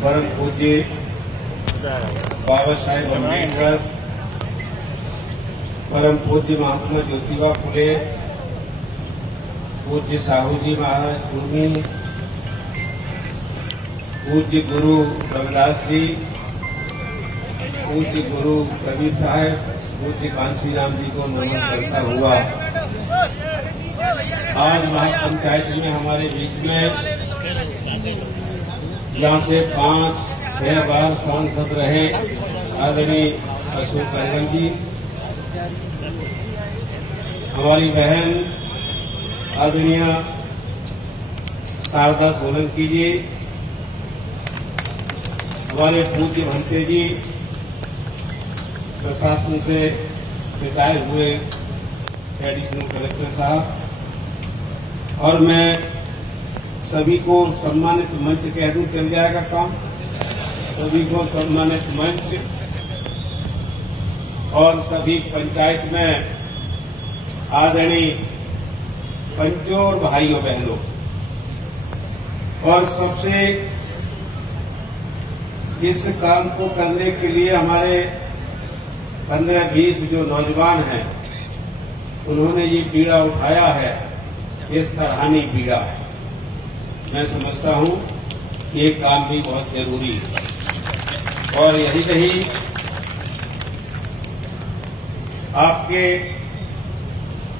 परम पूज्य बाबा साहेब अम्बेडकर, परम पूज्य महात्मा ज्योतिबा फुले, पूज्य साहू जी महाराज भूमि, पूज्य गुरु रविदास जी, पूज्य गुरु कबीर साहब, पूज्य कांसी राम जी को नमन करता हुआ आज महापंचायत में हमारे बीच में यहाँ से 5-6 बार सांसद रहे आदरणीय अशोक गहलोत जी, हमारी बहन आदरणीय शारदा सोलंकी जी, हमारे पूज्य भंते जी, प्रशासन से रिटायर हुए एडिशनल कलेक्टर साहब, और मैं सभी को सम्मानित मंच कह दूं चल जाएगा काम, सभी को सम्मानित मंच और सभी पंचायत में आदरणीय पंचों और भाइयों बहनों, और सबसे इस काम को करने के लिए हमारे 15-20 जो नौजवान हैं उन्होंने ये बीड़ा उठाया है, ये सराहनीय बीड़ा है। मैं समझता हूं कि ये काम भी बहुत जरूरी है, और यही नहीं आपके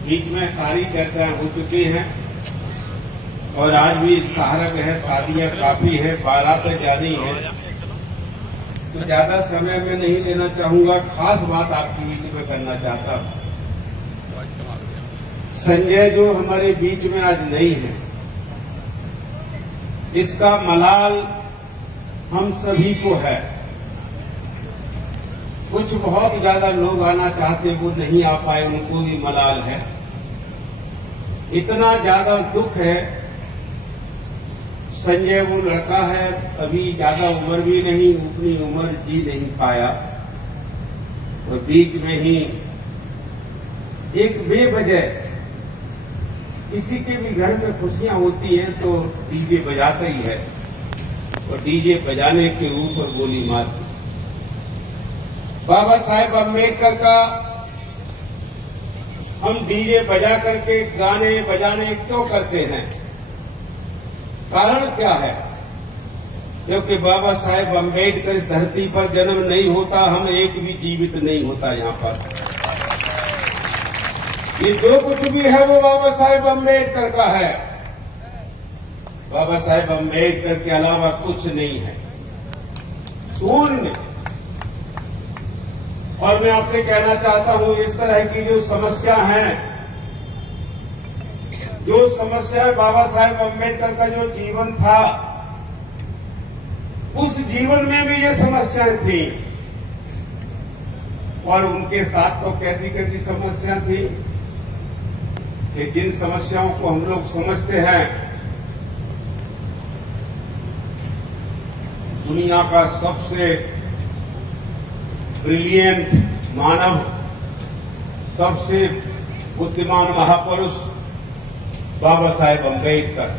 बीच में सारी चर्चाएं हो चुकी हैं, और आज भी सहारक है, शादियां काफी है, बारातें जानी है, तो ज्यादा समय में नहीं लेना चाहूंगा। खास बात आपके बीच में करना चाहता हूं। संजय जो हमारे बीच में आज नहीं है, इसका मलाल हम सभी को है। कुछ बहुत ज्यादा लोग आना चाहते, वो नहीं आ पाए, उनको भी मलाल है। इतना ज्यादा दुख है। संजय वो लड़का है, अभी ज्यादा उम्र भी नहीं, उतनी उम्र जी नहीं पाया, और बीच में ही एक बेवजह किसी के भी घर में खुशियां होती हैं तो डीजे बजाता ही है, और डीजे बजाने के ऊपर गोली मारती। बाबा साहेब अम्बेडकर का हम डीजे बजा करके गाने बजाने क्यों करते हैं? कारण क्या है? क्योंकि बाबा साहेब अम्बेडकर इस धरती पर जन्म नहीं होता, हम एक भी जीवित नहीं होता यहाँ पर। ये जो कुछ भी है वो बाबा साहेब अम्बेडकर का है। बाबा साहेब अम्बेडकर के अलावा कुछ नहीं है, शून्य। और मैं आपसे कहना चाहता हूं, इस तरह की जो समस्या है, जो समस्या बाबा साहेब अम्बेडकर का जो जीवन था, उस जीवन में भी ये समस्याएं थी, और उनके साथ तो कैसी कैसी समस्या थी कि जिन समस्याओं को हम लोग समझते हैं, दुनिया का सबसे ब्रिलियंट मानव, सबसे बुद्धिमान महापुरुष बाबा साहेब अम्बेडकर,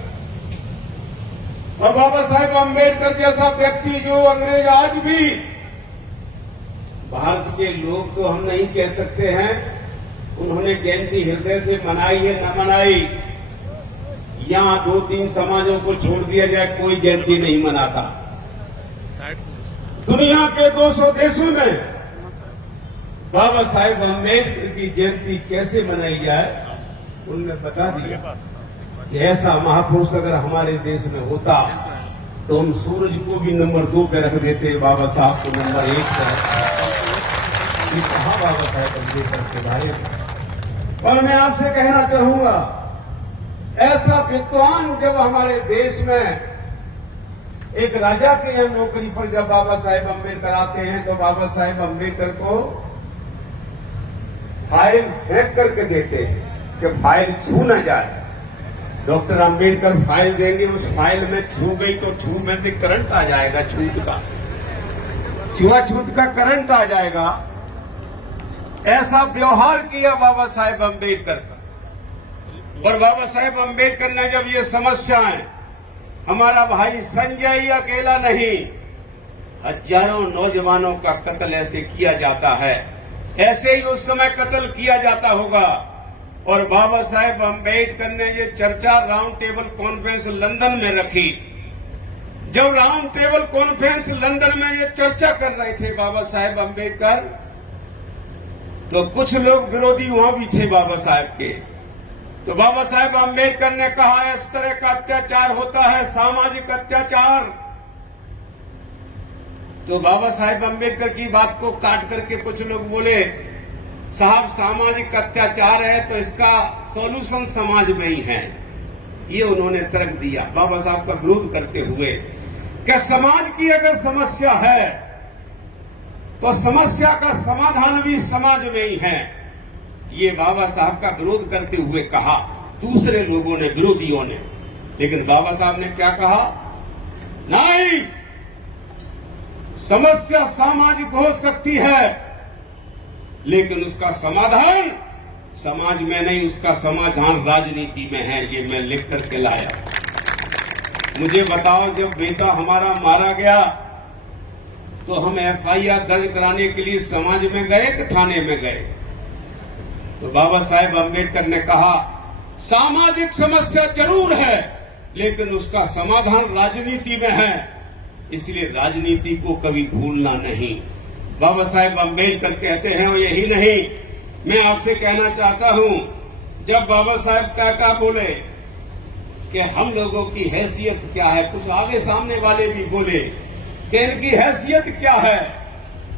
और बाबा साहेब अम्बेडकर जैसा व्यक्ति जो अंग्रेज आज भी, भारत के लोग तो हम नहीं कह सकते हैं, उन्होंने जयंती हृदय से मनाई है न मनाई, यहां 2-3 समाजों को छोड़ दिया जाए, कोई जयंती नहीं मनाता। दुनिया के 200 देशों में बाबा साहेब अम्बेडकर की जयंती कैसे मनाई जाए, उनने बता दिया कि ऐसा महापुरुष अगर हमारे देश में होता तो हम सूरज को भी नंबर 2 पे रख देते, बाबा साहब को नंबर 1 पे रखते। ये कहा बाबा साहेब अम्बेडकर के बारे में। और मैं आपसे कहना चाहूंगा, ऐसा विद्वान जब हमारे देश में एक राजा के यहाँ नौकरी पर जब बाबा साहेब अम्बेडकर आते हैं, तो बाबा साहेब अम्बेडकर को फाइल फेंक करके देते हैं कि फाइल छू न जाए। डॉक्टर अम्बेडकर फाइल देंगे, उस फाइल में छू गई तो छू में भी करंट आ जाएगा, छूत का, छुआछूत का करंट आ जाएगा। ऐसा व्यवहार किया बाबा साहेब अम्बेडकर का। और बाबा साहेब अम्बेडकर ने जब ये समस्याएं, हमारा भाई संजय ही अकेला नहीं, हजारों नौजवानों का कत्ल ऐसे किया जाता है, ऐसे ही उस समय कत्ल किया जाता होगा। और बाबा साहेब अम्बेडकर ने ये चर्चा राउंड टेबल कॉन्फ्रेंस लंदन में रखी। जब राउंड टेबल कॉन्फ्रेंस लंदन में ये चर्चा कर रहे थे बाबा साहेब अम्बेडकर, तो कुछ लोग विरोधी वहां भी थे बाबा साहेब के। तो बाबा साहेब अम्बेडकर ने कहा, इस तरह का अत्याचार होता है, सामाजिक अत्याचार। तो बाबा साहेब अम्बेडकर की बात को काट करके कुछ लोग बोले, साहब सामाजिक अत्याचार है तो इसका सॉल्यूशन समाज में ही है। ये उन्होंने तर्क दिया बाबा साहब का विरोध करते हुए कि समाज की अगर समस्या है तो समस्या का समाधान भी समाज में ही है। ये बाबा साहब का विरोध करते हुए कहा दूसरे लोगों ने, विरोधियों ने। लेकिन बाबा साहब ने क्या कहा, नहीं, समस्या सामाजिक हो सकती है लेकिन उसका समाधान समाज में नहीं, उसका समाधान राजनीति में है। ये मैं लिख करके लाया। मुझे बताओ, जब बेटा हमारा मारा गया तो हम एफआईआर दर्ज कराने के लिए समाज में गए कि थाने में गए? तो बाबा साहेब अम्बेडकर ने कहा, सामाजिक समस्या जरूर है लेकिन उसका समाधान राजनीति में है, इसलिए राजनीति को कभी भूलना नहीं। बाबा साहेब अम्बेडकर कहते हैं, और यही नहीं, मैं आपसे कहना चाहता हूं, जब बाबा साहेब क्या बोले कि हम लोगों की हैसियत क्या है, कुछ आगे सामने वाले भी बोले कि इनकी हैसियत क्या है,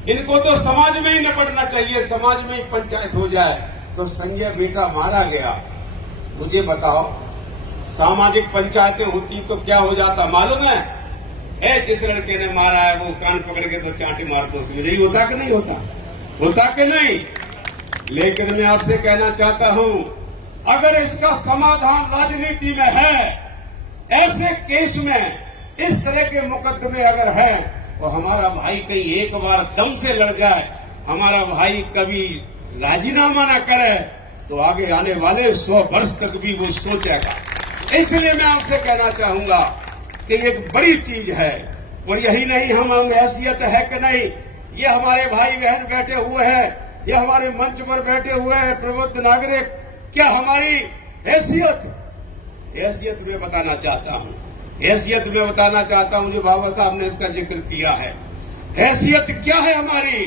इनको तो समाज में ही निपटना चाहिए, समाज में ही पंचायत हो जाए। तो संजय बेटा मारा गया, मुझे बताओ सामाजिक पंचायतें होती तो क्या हो जाता मालूम है? जिस लड़के ने मारा है वो कान पकड़ के तो चांटी मार दो, उसमें यही होता कि नहीं होता? होता कि नहीं? लेकिन मैं आपसे कहना चाहता हूं, अगर इसका समाधान राजनीति में है, ऐसे केस में इस तरह के मुकदमे अगर है, तो हमारा भाई कहीं एक बार दम से लड़ जाए, हमारा भाई कभी राजीनामा न करे, तो आगे आने वाले 100 वर्ष तक भी वो सोचेगा। इसलिए मैं आपसे कहना चाहूंगा कि एक बड़ी चीज है। और यही नहीं, हम हैसियत है कि नहीं, ये हमारे भाई बहन बैठे हुए हैं, ये हमारे मंच पर बैठे हुए हैं प्रबुद्ध नागरिक, क्या हमारी हैसियत में बताना चाहता हूं, हैसियत में बताना चाहता हूं जो बाबा साहब ने इसका जिक्र किया है। हैसियत क्या है हमारी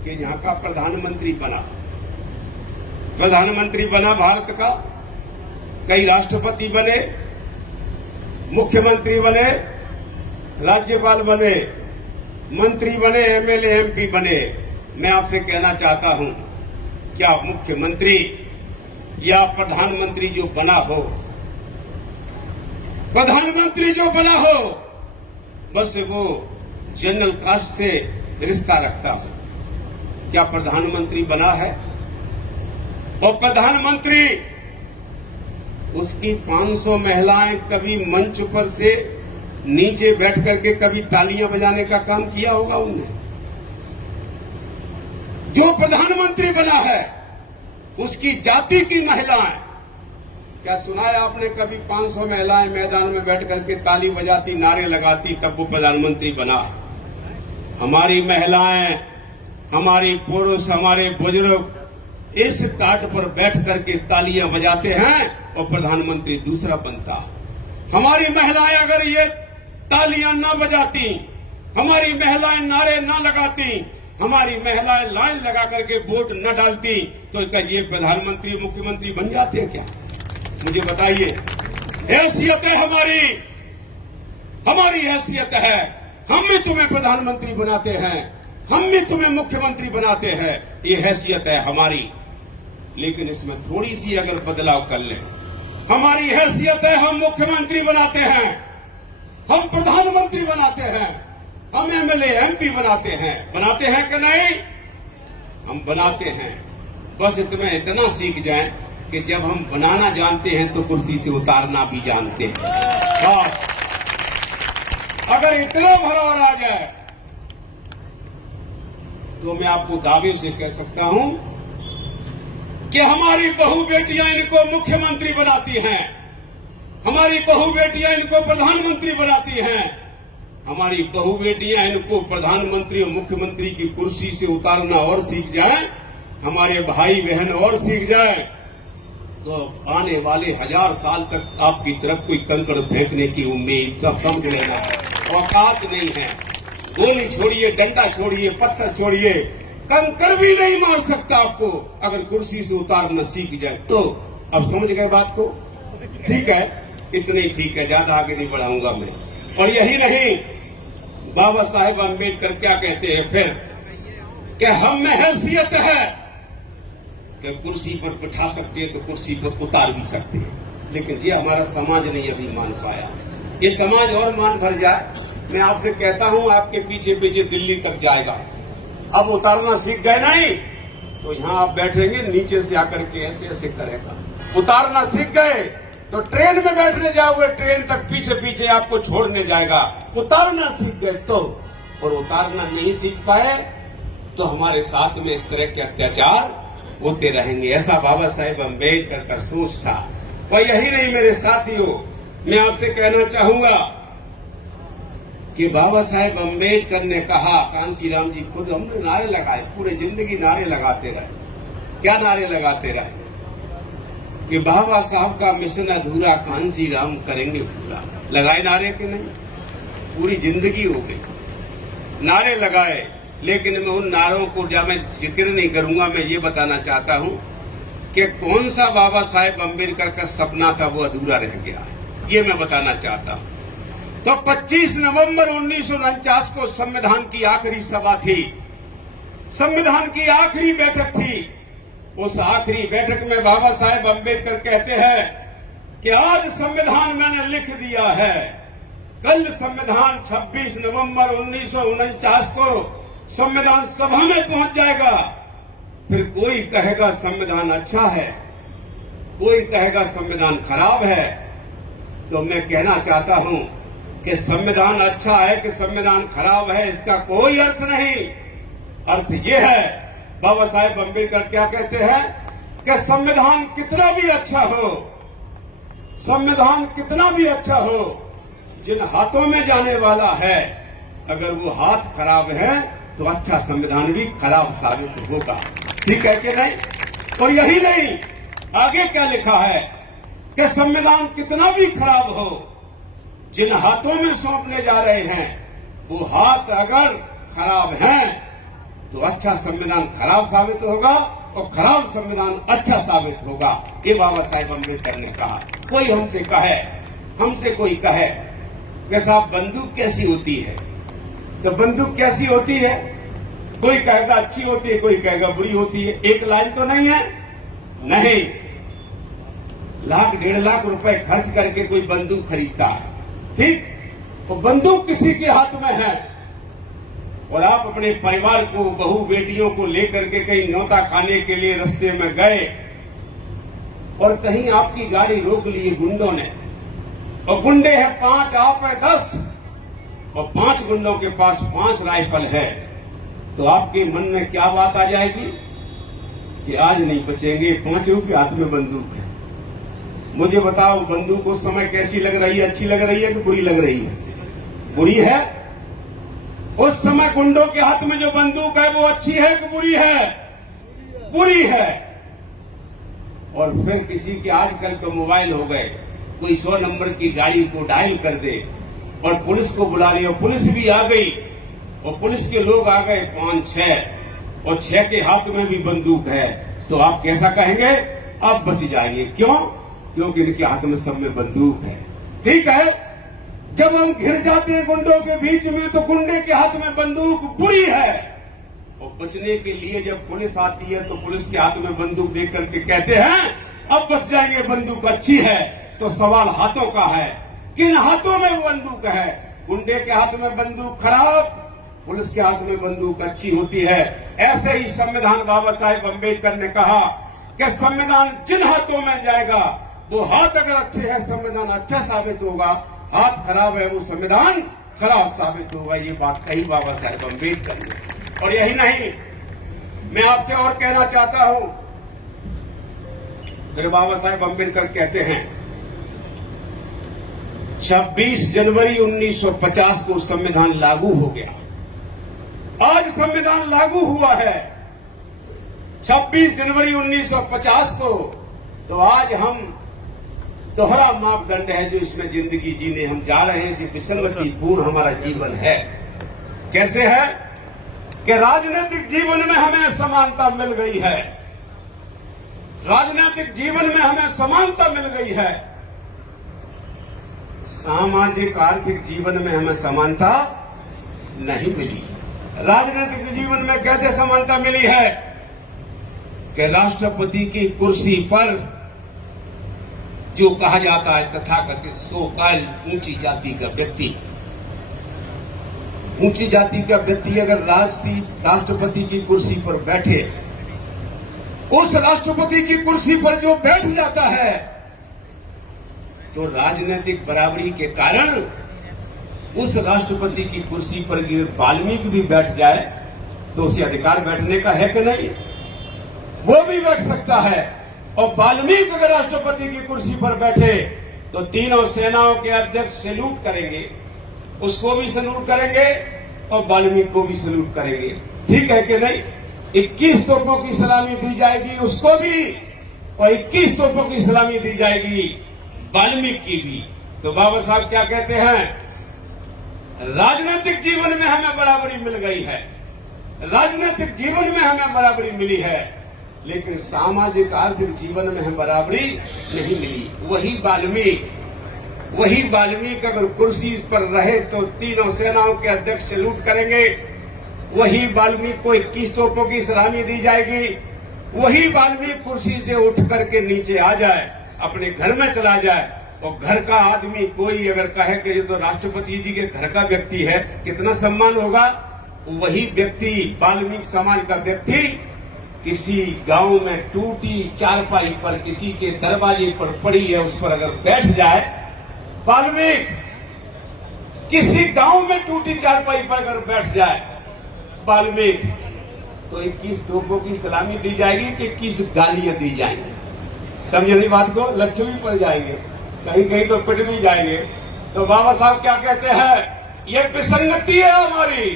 कि यहां का प्रधानमंत्री बना भारत का, कई राष्ट्रपति बने, मुख्यमंत्री बने, राज्यपाल बने, मंत्री बने, एमएलए एमपी बने। मैं आपसे कहना चाहता हूं, क्या मुख्यमंत्री या प्रधानमंत्री जो बना हो, प्रधानमंत्री जो बना हो, बस वो जनरल कास्ट से रिश्ता रखता हो? क्या प्रधानमंत्री बना है? और प्रधानमंत्री, उसकी 500 महिलाएं कभी मंच पर से नीचे बैठ करके कभी तालियां बजाने का काम किया होगा उनने? जो प्रधानमंत्री बना है उसकी जाति की महिलाएं, क्या सुना है आपने कभी 500 महिलाएं मैदान में बैठ करके ताली बजाती, नारे लगाती, तब वो प्रधानमंत्री बना? हमारी महिलाएं, हमारी पुरुष, हमारे बुजुर्ग इस टाट पर बैठ करके तालियां बजाते हैं और प्रधानमंत्री दूसरा बनता। हमारी महिलाएं अगर ये तालियां ना बजाती, हमारी महिलाएं नारे ना लगाती, हमारी महिलाएं लाइन लगा करके वोट न डालती, तो क्या ये प्रधानमंत्री मुख्यमंत्री बन जाते हैं क्या? मुझे बताइए। हैसियत है हमारी हैसियत है। हम भी तुम्हें प्रधानमंत्री बनाते हैं, हम भी तुम्हें मुख्यमंत्री बनाते हैं, ये हैसियत है हमारी। लेकिन इसमें थोड़ी सी अगर बदलाव कर लें, हमारी हैसियत है, हम मुख्यमंत्री बनाते हैं, हम प्रधानमंत्री बनाते हैं, हम एमएलए एमपी बनाते हैं कि नहीं? हम बनाते हैं। बस इतना इतना सीख जाएं कि जब हम बनाना जानते हैं तो कुर्सी से उतारना भी जानते हैं। बस अगर इतना भरौर आ जाए तो मैं आपको दावे से कह सकता हूं कि हमारी बहू बेटियां इनको मुख्यमंत्री बनाती हैं, हमारी बहू बेटियां इनको प्रधानमंत्री बनाती हैं, हमारी बहू बेटियां इनको प्रधानमंत्री और मुख्यमंत्री की कुर्सी से उतारना और सीख जाएं, हमारे भाई बहन और सीख जाएं, तो आने वाले 1000 साल तक आपकी तरफ कोई कंकड़ फेंकने की उम्मीद सब समझ लेना, औकात नहीं है। गोली छोड़िए, डंडा छोड़िए, पत्थर छोड़िए, कंकड़ भी नहीं मार सकता आपको अगर कुर्सी से उतारना सीख जाए तो। अब समझ गए बात को? ठीक है, इतने ही ठीक है, ज्यादा आगे नहीं बढ़ाऊंगा मैं। और यही नहीं, बाबा साहेब अम्बेडकर क्या कहते हैं फिर, कि हम में हैसियत है कि कुर्सी पर बिठा सकते हैं तो कुर्सी पर उतार भी सकते हैं, लेकिन ये हमारा समाज नहीं अभी मान पाया। ये समाज और मान भर जाए, मैं आपसे कहता हूं आपके पीछे पीछे दिल्ली तक जाएगा। अब उतारना सीख गए नहीं तो यहां आप बैठेंगे, नीचे से आकर के ऐसे ऐसे करेगा। उतारना सीख गए तो ट्रेन में बैठने जाओगे, ट्रेन तक पीछे पीछे आपको छोड़ने जाएगा। उतारना सीख गए तो, और उतारना नहीं सीख पाए तो हमारे साथ में इस तरह के अत्याचार होते रहेंगे। ऐसा बाबा साहेब अम्बेडकर का सोच था। और यही नहीं मेरे साथियों, मैं आपसे कहना चाहूंगा कि बाबा साहेब अम्बेडकर ने कहा, कांशीराम जी खुद हमने नारे लगाए, पूरे जिंदगी नारे लगाते रहे। क्या नारे लगाते रहे? कि बाबा साहब का मिशन अधूरा, कांशीराम करेंगे पूरा। लगाए नारे के नहीं? पूरी जिंदगी हो गई नारे लगाए, लेकिन मैं उन नारों को जब मैं जिक्र नहीं करूंगा, मैं ये बताना चाहता हूं कि कौन सा बाबा साहेब अम्बेडकर का सपना था वो अधूरा रह गया, ये मैं बताना चाहता हूं। तो 25 नवंबर 1949 को संविधान की आखिरी सभा थी, संविधान की आखिरी बैठक थी। उस आखिरी बैठक में बाबा साहेब अम्बेडकर कहते हैं कि आज संविधान मैंने लिख दिया है, कल संविधान 26 नवंबर 1949 को संविधान सभा में पहुंच जाएगा। फिर कोई कहेगा संविधान अच्छा है, कोई कहेगा संविधान खराब है। तो मैं कहना चाहता हूं कि संविधान अच्छा है कि संविधान खराब है, इसका कोई अर्थ नहीं। अर्थ यह है, बाबा साहेब अम्बेडकर क्या कहते हैं कि संविधान कितना भी अच्छा हो, संविधान कितना भी अच्छा हो, जिन हाथों में जाने वाला है, अगर वो हाथ खराब है तो अच्छा संविधान भी खराब साबित होगा। ठीक है कि नहीं? और यही नहीं, आगे क्या लिखा है कि संविधान कितना भी खराब हो, जिन हाथों में सौंपने जा रहे हैं वो हाथ अगर खराब हैं तो अच्छा संविधान खराब साबित होगा और खराब संविधान अच्छा साबित होगा। ये बाबा साहेब अम्बेडकर ने कहा। कोई हमसे कहे, हमसे कोई कहे कि साहब बंदूक कैसी होती है, तो बंदूक कैसी होती है, कोई कहेगा अच्छी होती है, कोई कहेगा बुरी होती है। एक लाइन तो नहीं है, नहीं, लाख 1.5 लाख रुपए खर्च करके कोई बंदूक खरीदता है, ठीक, वो बंदूक किसी के हाथ में है और आप अपने परिवार को, बहू बेटियों को लेकर के कहीं न्योता खाने के लिए रास्ते में गए और कहीं आपकी गाड़ी रोक ली गुंडों ने, और गुंडे हैं 5, आप है 10, और 5 गुंडों के पास 5 राइफल है, तो आपके मन में क्या बात आ जाएगी कि आज नहीं बचेंगे, 5 के हाथ में बंदूक है। मुझे बताओ बंदूक उस समय कैसी लग रही है, अच्छी लग रही है कि बुरी लग रही है? बुरी है। उस समय गुंडों के हाथ में जो बंदूक है वो अच्छी है कि बुरी है? बुरी है। और फिर किसी के आजकल तो मोबाइल हो गए, कोई 100 नंबर की गाड़ी को डायल कर दे और पुलिस को बुला लिया, पुलिस भी आ गई और पुलिस के लोग आ गए 5-6 और 6 के हाथ में भी बंदूक है, तो आप कैसा कहेंगे? आप बच जाएंगे। क्यों? क्योंकि इनके हाथ में सब में बंदूक है। ठीक है, जब हम घिर जाते हैं गुंडों के बीच में तो गुंडे के हाथ में बंदूक बुरी है, और बचने के लिए जब पुलिस आती है तो पुलिस के हाथ में बंदूक देख करके कहते हैं अब बच जाएंगे, बंदूक अच्छी है। तो सवाल हाथों का है, किन हाथों में बंदूक है? गुंडे के हाथ में बंदूक खराब, पुलिस के हाथ में बंदूक अच्छी होती है। ऐसे ही संविधान बाबा साहेब अम्बेडकर ने कहा कि संविधान जिन हाथों में जाएगा वो हाथ अगर अच्छे हैं संविधान अच्छा साबित होगा, हाथ खराब है वो संविधान खराब साबित होगा। ये बात कही बाबा साहेब अम्बेडकर ने। और यही नहीं, मैं आपसे और कहना चाहता हूं, फिर बाबा साहेब अम्बेडकर कहते हैं 26 जनवरी 1950 को संविधान लागू हो गया। आज संविधान लागू हुआ है 26 जनवरी 1950 को, तो आज हम दोहरा मापदंड है जो इसमें जिंदगी जीने हम जा रहे हैं, जो विसंगतिपूर्ण हमारा जीवन है। कैसे है कि राजनीतिक जीवन में हमें समानता मिल गई है, राजनीतिक जीवन में हमें समानता मिल गई है, सामाजिक आर्थिक जीवन में हमें समानता नहीं मिली। राजनीतिक जीवन में कैसे समानता मिली है कि राष्ट्रपति की कुर्सी पर जो कहा जाता है तथाकथित सो-कॉल्ड ऊंची जाति का व्यक्ति, ऊंची जाति का व्यक्ति अगर राष्ट्रपति की कुर्सी पर बैठे, उस राष्ट्रपति की कुर्सी पर जो बैठ जाता है, तो राजनीतिक बराबरी के कारण उस राष्ट्रपति की कुर्सी पर वाल्मीकि भी बैठ जाए तो उसे अधिकार बैठने का है कि नहीं? वो भी बैठ सकता है। और वाल्मीकि अगर राष्ट्रपति की कुर्सी पर बैठे तो तीनों सेनाओं के अध्यक्ष सैल्यूट करेंगे, उसको भी सैल्यूट करेंगे और वाल्मीकि को भी सैल्यूट करेंगे। ठीक है कि नहीं? 21 तोपों की सलामी दी जाएगी उसको भी, और 21 तोपों की सलामी दी जाएगी वाल्मीकि की भी। तो बाबा साहब क्या कहते हैं? राजनीतिक जीवन में हमें बराबरी मिल गई है, राजनीतिक जीवन में हमें बराबरी मिली है, लेकिन सामाजिक आर्थिक जीवन में हमें बराबरी नहीं मिली। वही वाल्मीकि अगर कुर्सी पर रहे तो तीनों सेनाओं के अध्यक्ष सैल्यूट करेंगे, वही वाल्मीकि को 21 तोपों की सलामी दी जाएगी, वही वाल्मीकि कुर्सी से उठ करके नीचे आ जाए, अपने घर में चला जाए, और घर का आदमी कोई अगर कहे कि ये तो राष्ट्रपति जी के घर का व्यक्ति है, कितना सम्मान होगा। वही व्यक्ति, वाल्मीकि समाज का व्यक्ति, किसी गांव में टूटी चारपाई पर किसी के दरवाजे पर पड़ी है, उस पर अगर बैठ जाए, वाल्मीकि किसी गांव में टूटी चारपाई पर अगर बैठ जाए वाल्मीकि, तो 21 तोपों की सलामी दी जाएगी कि 21 गालियां दी जाएंगी। समझे नहीं बात को? लट्ठे भी पड़ जाएंगे, कहीं कहीं तो पिट भी जाएंगे। तो बाबा साहब क्या कहते हैं? ये विसंगति है हमारी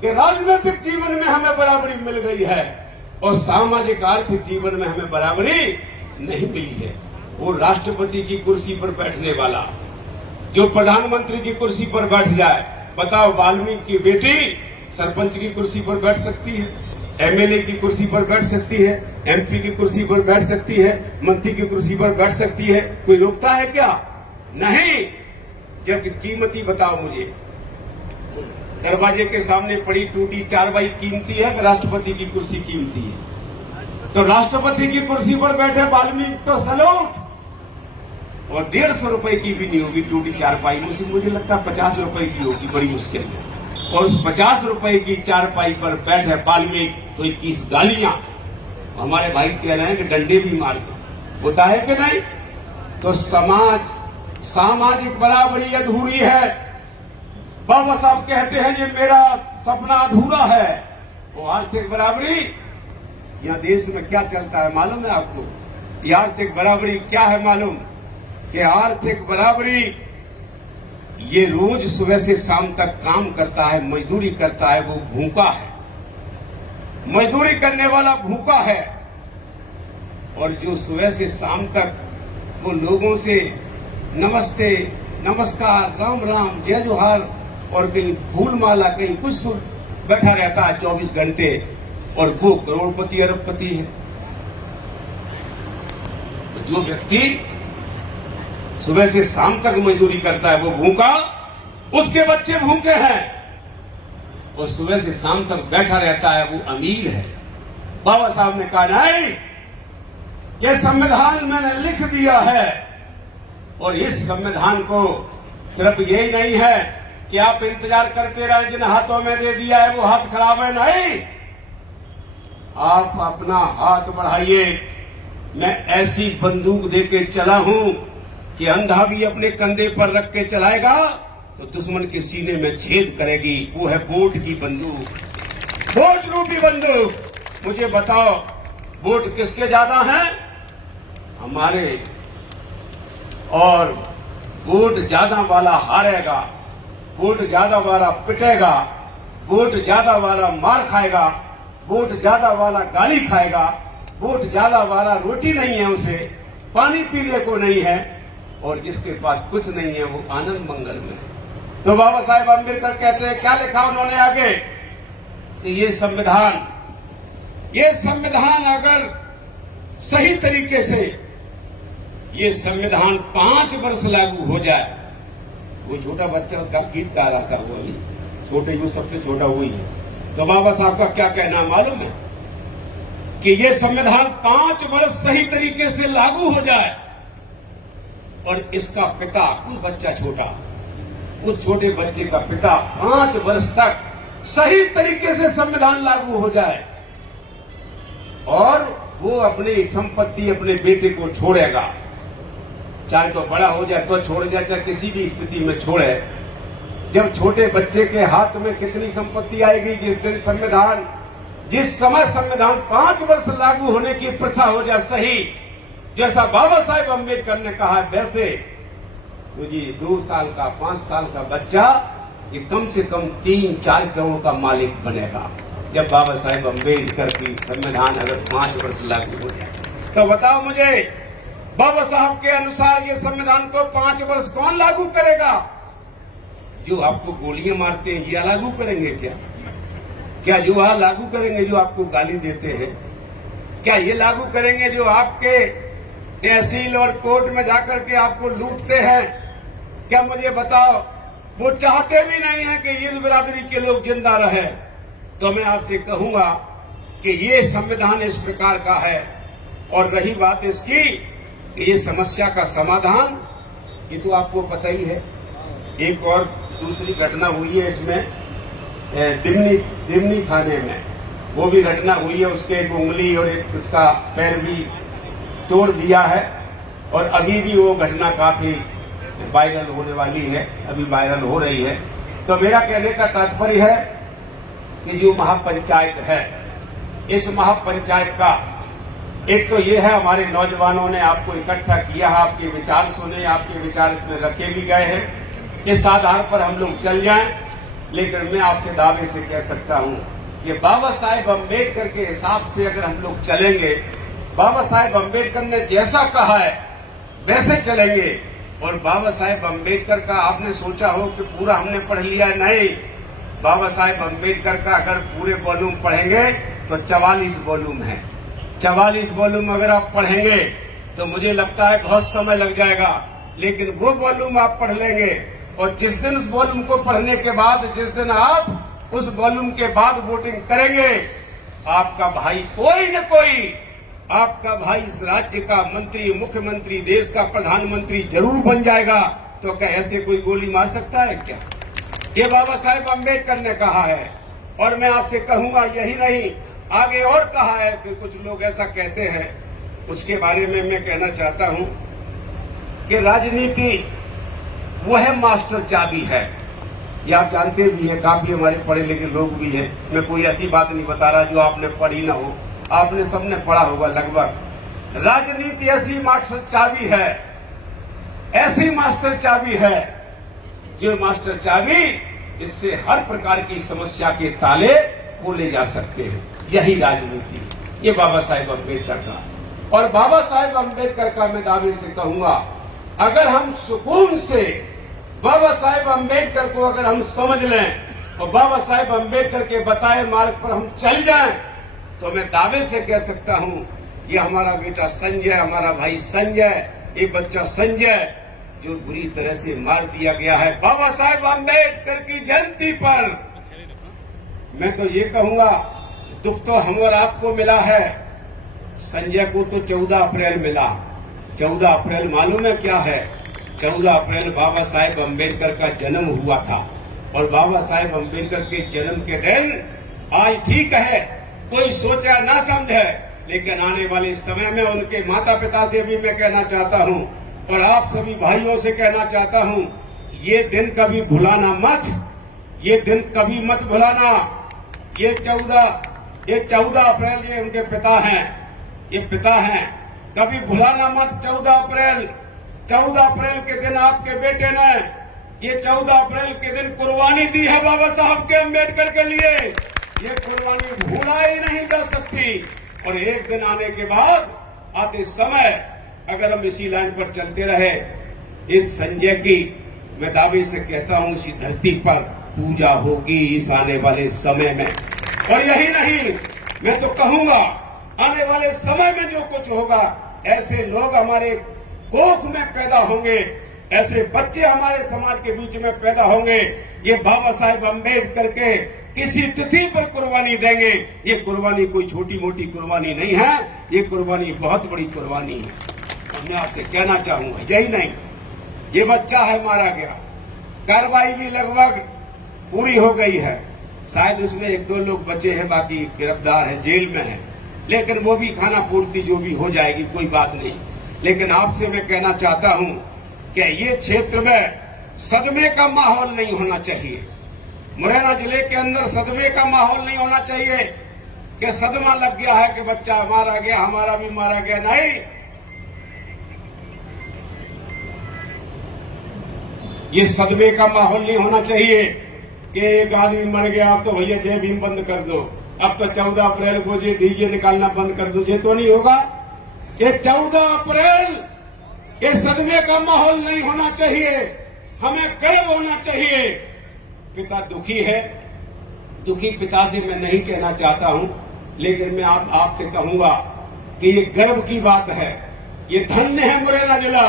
कि राजनीतिक जीवन में हमें बराबरी मिल गई है और सामाजिक आर्थिक जीवन में हमें बराबरी नहीं मिली है। वो राष्ट्रपति की कुर्सी पर बैठने वाला जो प्रधानमंत्री की कुर्सी पर बैठ जाए, बताओ वाल्मीकि की बेटी सरपंच की कुर्सी पर बैठ सकती है, एमएलए की कुर्सी पर बैठ सकती है, एमपी की कुर्सी पर बैठ सकती है, मंत्री की कुर्सी पर बैठ सकती है, कोई रोकता है क्या? नहीं। जब कीमती बताओ मुझे, दरवाजे के सामने पड़ी टूटी चारपाई कीमती है कि राष्ट्रपति की कुर्सी कीमती है? तो राष्ट्रपति की कुर्सी पर बैठे वाल्मीकि तो सैल्यूट, और 150 रुपए की भी नहीं होगी टूटी चारपाई, मुझे लगता है 50 रुपए की होगी बड़ी मुश्किल में, और उस 50 रुपए की चारपाई पर बैठे वाल्मीकि तो 21 गालियां। हमारे भाई कह रहे हैं कि डंडे भी मार दो, होता है कि नहीं? तो सामाजिक बराबरी अधूरी है। बाबा साहब कहते हैं ये मेरा सपना अधूरा है। वो आर्थिक बराबरी, यह देश में क्या चलता है मालूम है आपको? ये आर्थिक बराबरी क्या है मालूम? कि आर्थिक बराबरी ये रोज सुबह से शाम तक काम करता है, मजदूरी करता है, वो भूखा है, मजदूरी करने वाला भूखा है, और जो सुबह से शाम तक वो लोगों से नमस्ते, नमस्कार, राम राम, जय जोहार और कहीं फूल माला कहीं कुछ बैठा रहता है 24 घंटे, और वो करोड़पति अरबपति है। जो व्यक्ति सुबह से शाम तक मजदूरी करता है वो भूखा, उसके बच्चे भूखे हैं, और सुबह से शाम तक बैठा रहता है वो अमीर है। बाबा साहब ने कहा नहीं, ये संविधान मैंने लिख दिया है, और इस संविधान को सिर्फ यही नहीं है कि आप इंतजार करते रहे जिन हाथों में दे दिया है वो हाथ खराब है, नहीं, आप अपना हाथ बढ़ाइए। मैं ऐसी बंदूक देके चला हूं कि अंधा भी अपने कंधे पर रख के चलाएगा तो दुश्मन के सीने में छेद करेगी। वो है वोट की बंदूक, वोट रूपी बंदूक। मुझे बताओ वोट किसके ज्यादा हैं? हमारे। और वोट ज्यादा वाला हारेगा, वोट ज्यादा वाला पिटेगा, वोट ज्यादा वाला मार खाएगा, वोट ज्यादा वाला गाली खाएगा, वोट ज्यादा वाला रोटी नहीं है, उसे पानी पीने को नहीं है, और जिसके पास कुछ नहीं है वो आनंद मंगल में है। तो बाबा साहेब अम्बेडकर कहते हैं, क्या लिखा उन्होंने आगे कि ये संविधान अगर सही तरीके से ये संविधान 5 वर्ष लागू हो जाए, वो छोटा बच्चा का गीत गा रहा था, वो अभी छोटे, जो सबसे छोटा वही है। तो बाबा साहब का क्या कहना मालूम है कि ये संविधान 5 वर्ष सही तरीके से लागू हो जाए और इसका पिता, कोई बच्चा छोटा, उस छोटे बच्चे का पिता 5 वर्ष तक सही तरीके से संविधान लागू हो जाए और वो अपनी संपत्ति अपने बेटे को छोड़ेगा, चाहे तो बड़ा हो जाए तो छोड़ जाए, चाहे किसी भी स्थिति में छोड़े। जब छोटे बच्चे के हाथ में कितनी संपत्ति आएगी, जिस समय संविधान 5 वर्ष लागू होने की प्रथा हो जाए सही, जैसा बाबा साहेब अम्बेडकर ने कहा, वैसे तो जी 2 साल का 5 साल का बच्चा ये कम से कम 3-4 करोड़ का मालिक बनेगा, जब बाबा साहेब अम्बेडकर की संविधान अगर 5 वर्ष लागू हो जाए। तो बताओ मुझे, बाबा साहब के अनुसार ये संविधान को 5 वर्ष कौन लागू करेगा? जो आपको गोलियां मारते हैं, ये लागू करेंगे क्या जो लागू करेंगे जो आपको गाली देते हैं? क्या ये लागू करेंगे जो आपके तहसील और कोर्ट में जाकर के आपको लूटते हैं? क्या मुझे बताओ, वो चाहते भी नहीं है कि इस बिरादरी के लोग जिंदा रहे। तो मैं आपसे कहूंगा कि ये संविधान इस प्रकार का है। और रही बात इसकी कि ये समस्या का समाधान, ये तो आपको पता ही है। एक और दूसरी घटना हुई है इसमें, दिमनी थाने में वो भी घटना हुई है, उसके एक उंगली और एक उसका पैर भी तोड़ दिया है, और अभी भी वो घटना काफी वायरल होने वाली है, अभी वायरल हो रही है। तो मेरा कहने का तात्पर्य है कि जो महापंचायत है, इस महापंचायत का एक तो ये है, हमारे नौजवानों ने आपको इकट्ठा किया है, आपके विचार सुने, आपके विचार इसमें रखे भी गए हैं, इस आधार पर हम लोग चल जाएं। लेकिन मैं आपसे दावे से कह सकता हूं कि बाबा साहेब अम्बेडकर के हिसाब से अगर हम लोग चलेंगे, बाबा साहेब अम्बेडकर ने जैसा कहा है वैसे चलेंगे। और बाबा साहेब अम्बेडकर का आपने सोचा हो कि पूरा हमने पढ़ लिया, नहीं। बाबा साहेब अम्बेडकर का अगर पूरे वॉल्यूम पढ़ेंगे तो 44 वॉल्यूम है। 44 वॉल्यूम अगर आप पढ़ेंगे तो मुझे लगता है बहुत समय लग जाएगा, लेकिन वो वॉल्यूम आप पढ़ लेंगे। और जिस दिन उस वॉल्यूम को पढ़ने के बाद, जिस दिन आप उस वॉल्यूम के बाद वोटिंग करेंगे, आपका भाई कोई न कोई, आपका भाई इस राज्य का मंत्री, मुख्यमंत्री, देश का प्रधानमंत्री जरूर बन जाएगा। तो क्या ऐसे कोई गोली मार सकता है क्या? ये बाबा साहेब अम्बेडकर ने कहा है। और मैं आपसे कहूंगा, यही नहीं, आगे और कहा है कि कुछ लोग ऐसा कहते हैं, उसके बारे में मैं कहना चाहता हूं कि राजनीति वह मास्टर चाबी है। ये आप जानते भी है, काफी हमारे पढ़े लिखे लोग भी हैं। मैं कोई ऐसी बात नहीं बता रहा जो आपने पढ़ी ना हो, आपने सबने पढ़ा होगा लगभग। राजनीति ऐसी मास्टर चाबी है, ऐसी मास्टर चाबी है, जो मास्टर चाबी इससे हर प्रकार की समस्या के ताले खोले जा सकते हैं। यही राजनीति, ये बाबा साहेब अम्बेडकर का। और बाबा साहेब अम्बेडकर का मैं दावे से कहूंगा, अगर हम सुकून से बाबा साहेब अम्बेडकर को अगर हम समझ लें और बाबा साहेब अम्बेडकर के बताए मार्ग पर हम चल जाएं, तो मैं दावे से कह सकता हूं, ये हमारा बेटा संजय, हमारा भाई संजय, एक बच्चा संजय जो बुरी तरह से मार दिया गया है बाबा साहेब अम्बेडकर की जयंती पर, मैं तो ये कहूंगा, दुख तो हम और आपको मिला है। संजय को तो 14 अप्रैल मिला। 14 अप्रैल मालूम है क्या है? 14 अप्रैल बाबा साहेब अम्बेडकर का जन्म हुआ था। और बाबा साहेब अम्बेडकर के जन्म के दिन आज ठीक है, कोई सोचा ना समझे, लेकिन आने वाले समय में उनके माता पिता से भी मैं कहना चाहता हूं और आप सभी भाइयों से कहना चाहता हूं, ये दिन कभी भुलाना मत, ये दिन कभी मत भुलाना। ये 14 अप्रैल ये उनके पिता हैं, ये पिता हैं, कभी भुलाना मत 14 अप्रैल। 14 अप्रैल के दिन आपके बेटे ने ये 14 अप्रैल के दिन कुर्बानी दी है बाबा साहब के अम्बेडकर के लिए। ये कुर्बानी भूला ही नहीं जा सकती। और एक दिन आने के बाद आते समय अगर हम इसी लाइन पर चलते रहे, इस संजय की मैं दावे से कहता हूं इसी धरती पर पूजा होगी इस आने वाले समय में। और यही नहीं, मैं तो कहूंगा आने वाले समय में जो कुछ होगा, ऐसे लोग हमारे कोख में पैदा होंगे, ऐसे बच्चे हमारे समाज के बीच में पैदा होंगे, ये बाबा साहेब अम्बेडकर के किसी तिथि पर कुर्बानी देंगे। ये कुर्बानी कोई छोटी मोटी कुर्बानी नहीं है, ये कुर्बानी बहुत बड़ी कुर्बानी है। और मैं आपसे कहना चाहूंगा, यही नहीं, ये बच्चा है मारा गया, कार्रवाई भी लगभग पूरी हो गई है, शायद उसमें 1-2 लोग बचे हैं, बाकी गिरफ्तार हैं, जेल में हैं, लेकिन वो भी खाना पूर्ति जो भी हो जाएगी, कोई बात नहीं। लेकिन आपसे मैं कहना चाहता हूं कि ये क्षेत्र में सदमे का माहौल नहीं होना चाहिए। मुरैना जिले के अंदर सदमे का माहौल नहीं होना चाहिए कि सदमा लग गया है कि बच्चा मारा गया, हमारा भी मारा गया। नहीं, ये सदमे का माहौल नहीं होना चाहिए कि एक आदमी मर गया, अब तो भैया जय भीम बंद कर दो, अब तो 14 अप्रैल को ये डीजे निकालना बंद कर दो। ये तो नहीं होगा। ये 14 अप्रैल ये सदमे का माहौल नहीं होना चाहिए। हमें गर्व होना चाहिए। पिता दुखी है, दुखी पिता से मैं नहीं कहना चाहता हूं, लेकिन मैं आपसे कहूंगा कि ये गर्व की बात है। ये धन्य है मुरैना जिला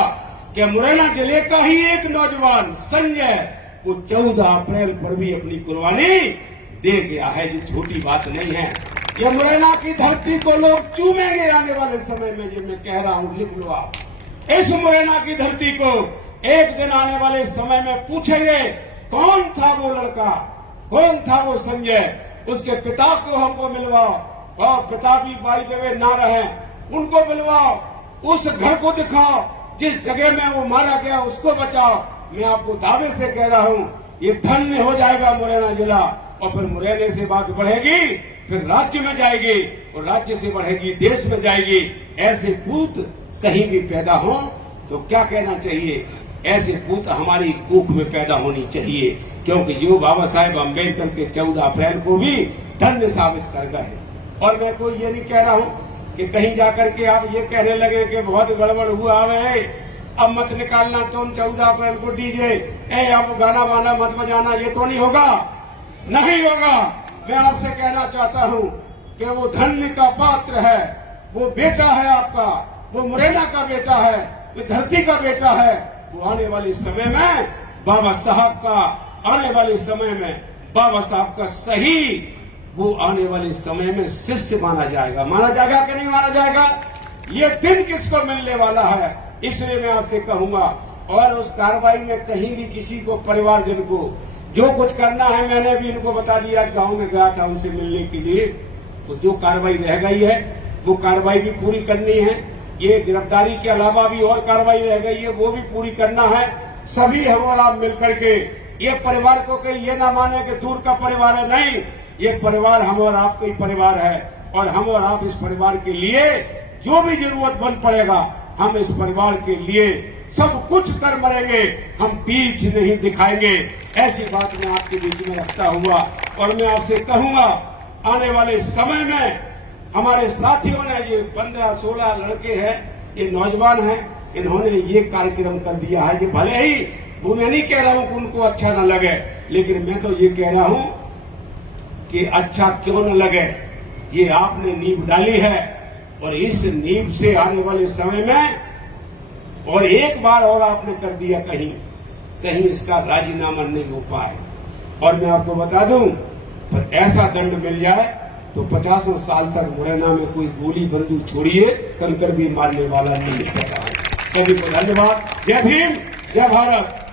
कि मुरैना जिले का ही एक नौजवान संजय वो 14 अप्रैल पर भी अपनी कुर्बानी दे गया है। ये छोटी बात नहीं है। ये मुरैना की धरती को लोग चूमेंगे आने वाले समय में। जो मैं कह रहा हूं, लिख लो आप। इस मुरैना की धरती को एक दिन आने वाले समय में पूछेंगे, कौन था वो लड़का, कौन था वो संजय। उसके पिता को हमको मिलवाओ, और पिता भी बाई देवे ना रहे, उनको मिलवाओ, उस घर को दिखाओ, जिस जगह में वो मारा गया उसको बचाओ। मैं आपको दावे से कह रहा हूं, ये धन्य हो जाएगा मुरैना जिला। और फिर मुरैने से बात बढ़ेगी, फिर राज्य में जाएगी, और राज्य से बढ़ेगी देश में जाएगी। ऐसे पूत कहीं भी पैदा हो तो क्या कहना चाहिए, ऐसे पूत हमारी कोख में पैदा होनी चाहिए, क्योंकि जो बाबा साहेब अम्बेडकर के 14 अप्रैल को भी धन्य साबित कर गए। और मैं कोई ये नहीं कह रहा हूं कि कहीं जाकर के आप ये कहने लगे कि बहुत गड़बड़ हुआ है, अब मत निकालना तुम 14 अप्रैल को डीजे, अब गाना वाना मत बजाना। ये तो नहीं होगा, नहीं होगा। मैं आपसे कहना चाहता हूं कि वो धन्य का पात्र है, वो बेटा है आपका, वो मुरैना का बेटा है, वो धरती का बेटा है। वो आने वाले समय में बाबा साहब का, आने वाले समय में बाबा साहब का सही, वो आने वाले समय में शिष्य माना जाएगा। माना जाएगा कि नहीं माना जाएगा, ये दिन किसको मिलने वाला है। इसलिए मैं आपसे कहूंगा, और उस कार्रवाई में कहीं भी किसी को, परिवारजन को जो कुछ करना है, मैंने भी इनको बता दिया। गांव में गया था उनसे मिलने के लिए, तो जो कार्रवाई रह गई है वो कार्रवाई भी पूरी करनी है। ये गिरफ्तारी के अलावा भी और कार्रवाई रह गई है, वो भी पूरी करना है। सभी हम और आप मिलकर के ये परिवार को कहीं ये ना माने कि दूर का परिवार है, नहीं, ये परिवार हम और आपका ही परिवार है। और हम और आप इस परिवार के लिए जो भी जरूरत बन पड़ेगा, हम इस परिवार के लिए सब कुछ कर मरेंगे, हम पीठ नहीं दिखाएंगे। ऐसी बात मैं आपके बीच में रखता हुआ, और मैं आपसे कहूंगा, आने वाले समय में हमारे साथियों ने, ये 15-16 लड़के हैं, ये नौजवान हैं, इन्होंने ये कार्यक्रम कर दिया है। ये भले ही वो, मैं नहीं कह रहा हूं कि उनको अच्छा न लगे, लेकिन मैं तो ये कह रहा हूं कि अच्छा क्यों न लगे, ये आपने नींव डाली है, और इस नींव से आने वाले समय में और एक बार और आपने कर दिया, कहीं कहीं इसका राजीनामा नहीं हो पाए। और मैं आपको बता दूं, पर ऐसा दंड मिल जाए तो 50 साल तक मुरैना में कोई गोली बंदूक छोड़िए, कंकर भी मारने वाला नहीं पता है। सभी को धन्यवाद। जय भीम, जय भारत।